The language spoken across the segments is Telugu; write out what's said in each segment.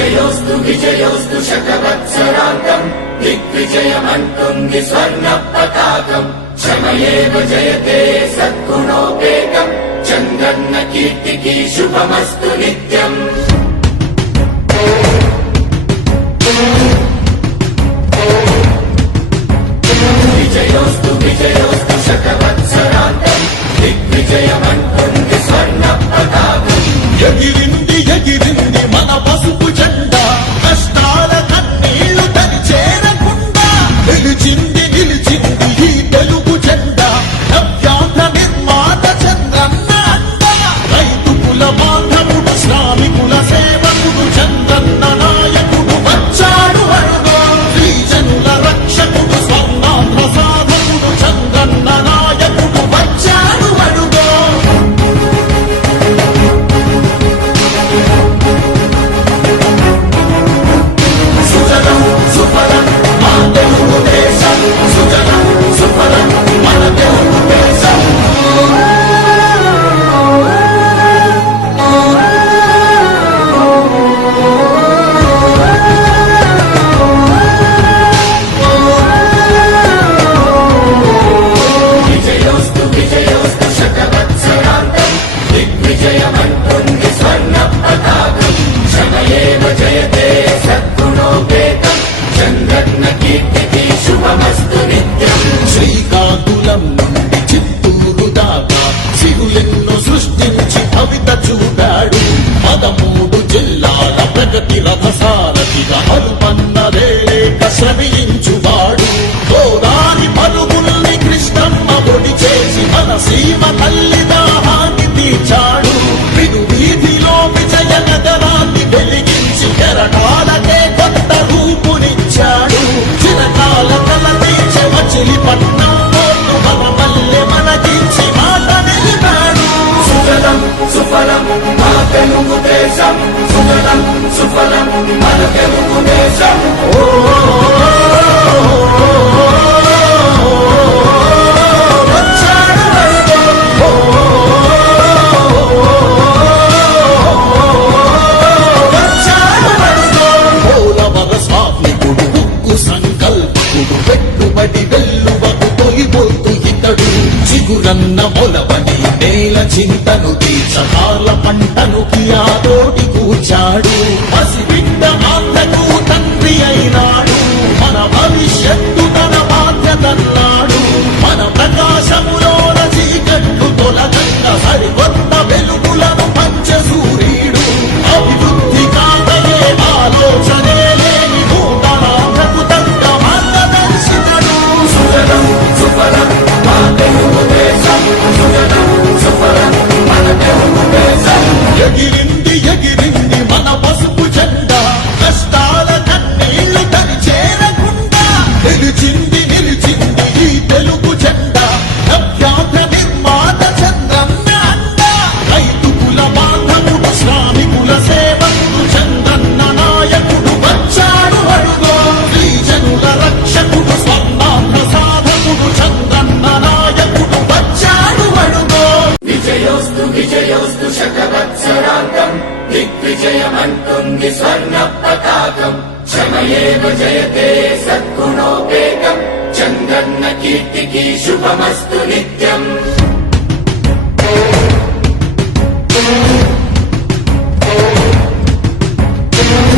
విజయోస్తు విజయోస్తు శతవత్సరాంతం దిగ్విజయమంటుంది స్వర్ణ పతాకం క్షమయేవ జయతే సద్గుణోపేతం చంద్రన్న కీర్తికి శుభమస్తు నిత్యం. విజయోస్తు విజయోస్తు శతవత్సరాంతం దిగ్విజయమంటుంది స్వర్ణ పతాకం. ఎగిరింది ఎగిరింది మన పసుపు జెండా, కష్టాల కన్నీళ్లు తని చేరకుండా నిలిచింది నిలిచింది ఈ తెలుగు జెండా. నవ్యాంధ్ర నిర్మాత చంద్రన్న అండ, రైతు కుల బాంధవుడు శ్రామికుల సేవకుడు చంద్రన్న నాయకుడు వచ్చాడు అడుగో. శ్రీజనుల రక్షకుడు స్వర్ణాంధ్ర సాధకుడు చంద్రన్న నాయకుడు వచ్చాడు అడుగో. సుజనం సుఫలం మా తెలుగు దేశం, సుజనం సుఫలం మన తెలుగు దేశం. విజయోస్తు విజయోస్తు శతవత్సరాంతం దిగ్విజయమంటుంది స్వర్ణ పతాకం క్షమయేవ జయతే సద్గుణోపేతం చంద్రన్న కీర్తికి శుభమస్తు నిత్యం. శ్రీకాకుళం నుండి చిత్తూరు దాకా సిరులెన్నో సృష్టించి కవిత చూపాడు. 13 జిల్లాల ప్రగతి రథసారథిగా హనుమన్నదేలేక శ్రమించువాడు. గోదారి పరుగుల్ని కృష్ణమ్మ ఒడి చేసి మన సీమ తల్లి దాహాన్ని తీర్చాడు. విను వీధిలో విజయ నగరాన్ని వెలిగించి కెరటాలకే కొత్త రూపునిచ్చాడు. చిరకాల కల తీర్చే మచిలీపట్నం పోర్టు మన మల్లె మనకించి మాట నిలిపాడు. సుజలం సుఫలం మా తెలుగు దేశం, సుజలం సుఫలం మన తెలుగు దేశం. వచ్చాడు అడుగో. వచ్చాడు అడుగో. పోలవర స్వామికుడు ఉక్కు సంకల్పకుడు పెట్టుబడి వెల్లువకు తొలిపోతు ఇతడు. చిగురన్న మొలవని నేల చింతను తీర్చకాల పంటను కియాతోటి కూర్చాడు. పసిబిడ్డ ఆంధ్రకు తండ్రి అయినాడు. మన భవిష్యత్తు తన బాధ్యతన్నాడు. మన ప్రకాశములోన చీకట్లు తొలగంగా సరికొత్త వెలుగులను పంచే సూర్యుడు. అభివృద్ధి కాకయే ఆలోచనే లేని నూతనాంధ్రకు తగ్గ మార్గదర్శితడు. సుజలం సుఫలం మా తెలుగు దేశం, సుజలం సుఫలం మన తెలుగు దేశం. ఎగిరింది ఎగిరింది మన పసుపు జెండా, కష్టాల కన్నీళ్లు తని చేరకుండా నిలిచింది నిలిచింది ఈ తెలుగు జెండా. నవ్యాంధ్ర నిర్మాత చంద్రన్న అండ, రైతు కుల బాంధవుడు శ్రామికుల సేవకుడు చంద్రన్న నాయకుడు వచ్చాడు అడుగో. శ్రీజనుల రక్షకుడు స్వర్ణాంధ్ర సాధకుడు చంద్రన్న నాయకుడు వచ్చాడు అడుగో. విజయోస్తు విజయోస్తు శతవత్సరాంతం దిగ్విజయమంటుంది స్వర్ణ పతాకం క్షమయేవ జయతే సద్గుణోపేతం చంద్రన్న కీర్తికి శుభమస్తు నిత్యం.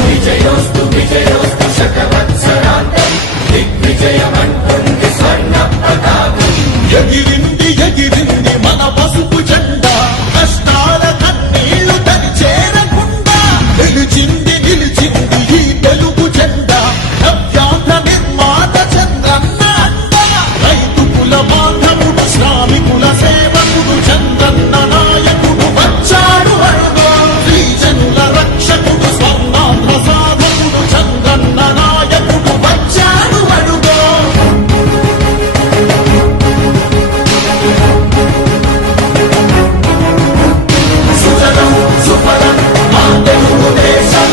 విజయోస్తు విజయోస్తు శతవత్సరాంతం దిగ్విజయమంటుంది స్వర్ణ పతాకం. ఎగిరింది ఎగిరింది మన పసుపు జెండా, కష్టాల కన్నీళ్లు తని చేరకుండా నిలిచింది నిలిచింది ఈ తెలుగు జెండా. నవ్యాంధ్ర నిర్మాత చంద్రన్న అండ, రైతు కుల బాంధవుడు శ్రామికుల సేవకుడు చంద్రన్న నాయకుడు వచ్చాడు అడుగో. శ్రీజనుల రక్షకుడు స్వర్ణాంధ్ర సాధకుడు చంద్రన్న నాయకుడు వచ్చాడు అడుగో. సుజలం సుఫలం మా తెలుగు దేశం,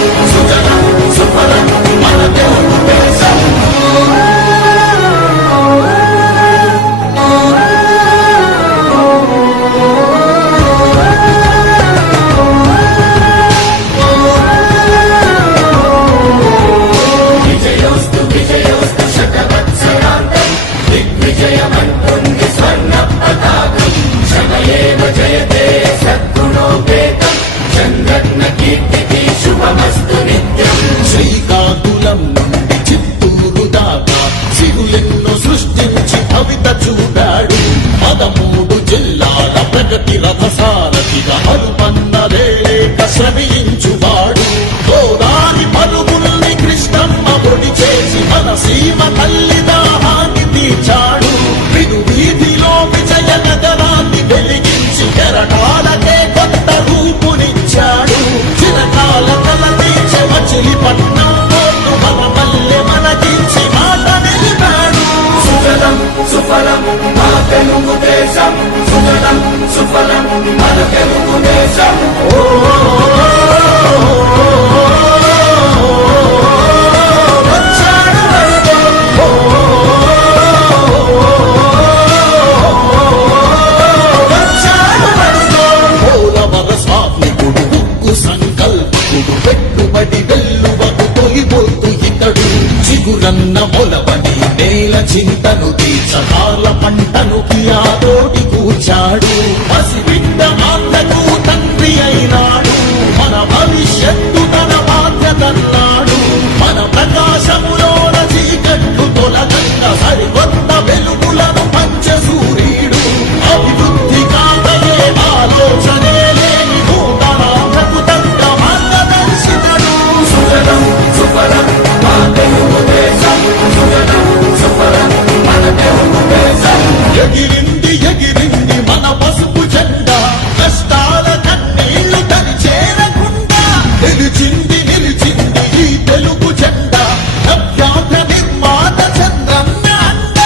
పెట్టుబడి వెల్లువకు తొలిపోతూ ఇతడు చిగురన్న మొలవని నేల చింతను తీర్చకాల పంటను కియాతోటి కూర్చాడు పసిబిడ్డ మాటకు తండ్రి అయినాడు మన భవిష్యత్తు తన బాధ్యతన్నాడు మన ప్రకాశములోన చీకట్లు తొలగంగ సరికొత్త వెలుగులను పంచ సూర్యుడు అభివృద్ధి కాదయే ఆలోచనే లేని నూతనాంధ్రకు తగ్గ మార్గదర్శితడు సుజనం సుఫలం మా తెలుగు దేశం సుజనం సుఫలం మన తెలుగు దేశం ఎగిరింది ఎగిరింది మన పసుపు జెండా కష్టాల కన్నీళ్లు తని చేరకుండా నిలిచింది నిలిచింది ఈ తెలుగు జెండా నవ్యాంధ్ర నిర్మాత చంద్రన్న అండ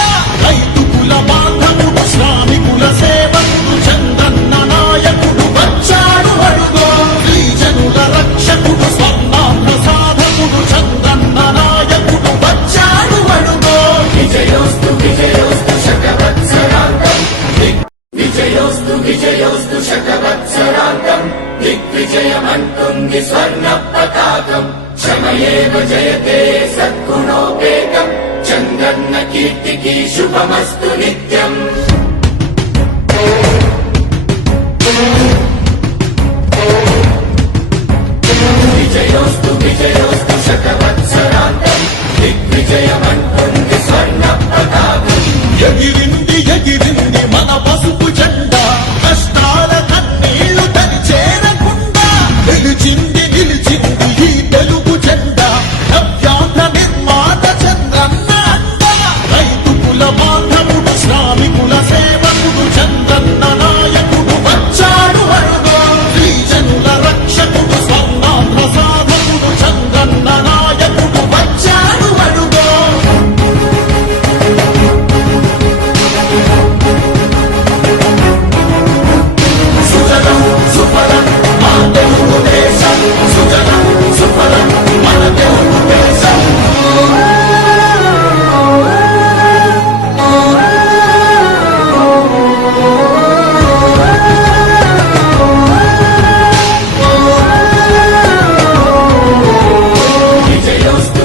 రైతు కుల బాంధవుడు శ్రామికుల సేవకుడు చంద్రన్న నాయకుడు వచ్చాడు అడుగో గిరిజనుల రక్షకుడు స్వర్ణాంధ్ర సాధకుడు చంద్రన్న నాయకుడు వచ్చాడు అడుగో విజయోస్తు విజయోస్తు శకవత్సరాంతం విజయోస్తు శకవత్సరాంతం దిగ్విజయమంటుంది స్వర్ణ పతాకం క్షమయేవ జయతే సద్గుణోపేతం చంద్రన్న కీర్తికి శుభమస్తు నిత్యం విజయోస్తు శకవత్సరాంతం దిగ్విజయమంటుంది స్వర్ణ పతాకం ఎగిరింది ఎగిరింది మన పసుపు జెండా కష్టాల కన్నీళ్లు తని చేరకుండా నిలిచింది నిలిచింది ఈ తెలుగు జెండా నవ్యాంధ్ర నిర్మాత చంద్రన్న అండ రైతు కుల బాంధవుడు శ్రామికుల సేవకుడు చంద్రన్న నాయకుడు వచ్చాడు అడుగో గిరిజనుల రక్షకుడు స్వర్ణాంధ్ర సాధకుడు చంద్రన్న నాయకుడు వచ్చాడు అడుగో సుజనం సుఫలం మా తెలుగు దేశం సుజనం సుఫలం మన తెలుగు దేశం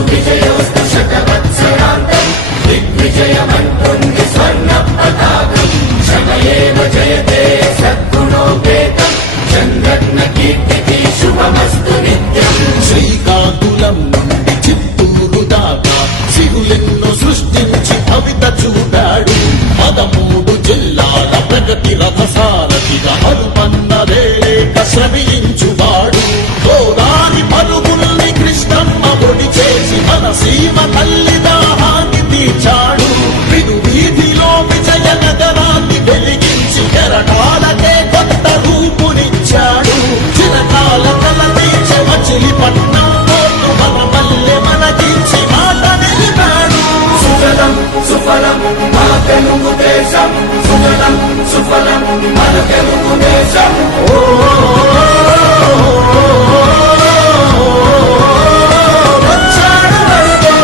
విజయోస్తు శకవత్సరాంతం దిగ్విజయమంటుంది స్వర్ణ పతాకం క్షమయేవ జయతే సద్గుణోపేతం చంద్రన్న కీర్తికి శుభమస్తు నిత్యం శ్రీకాకుళం నుండి చిత్తూరు దాకా సిరులెన్నో సృష్టించి భవిత చూడాడు 13 జిల్లాల ప్రగతి రథసారథిగా హరుపన్నదే లేక శ్రమించువాడు గోదారి పరుగుల్ని కృష్ణమ్మ ఒడి చేసి మన సీమ తల్లి దాహాన్ని తీర్చాడు విను వీధిలో విజయ నగరాన్ని వెలిగించి కెరటాలకే కొత్త రూపునిచ్చాడు చిరకాల తల తీర్చే మచిలీపట్నం పోర్టు మన మల్లె మనకించి మాట నిలిపాడు సుజనం సుఫలం మా తెలుగు దేశం సుజనం సుఫలం మన తెలుగు దేశం వచ్చాడు అడుగో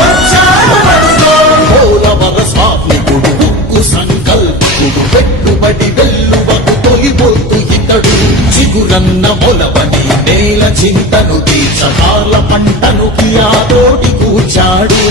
వచ్చాడు అడుగో పోలవర స్వామికుడు ఉక్కు సంకల్పుడు పెట్టుబడి వెల్లువకు తొలిపోతూ ఇతడు చిగురన్న మొలవని నేల చింతను తీర్చకాల పంటను కియాతోటి కూర్చాడు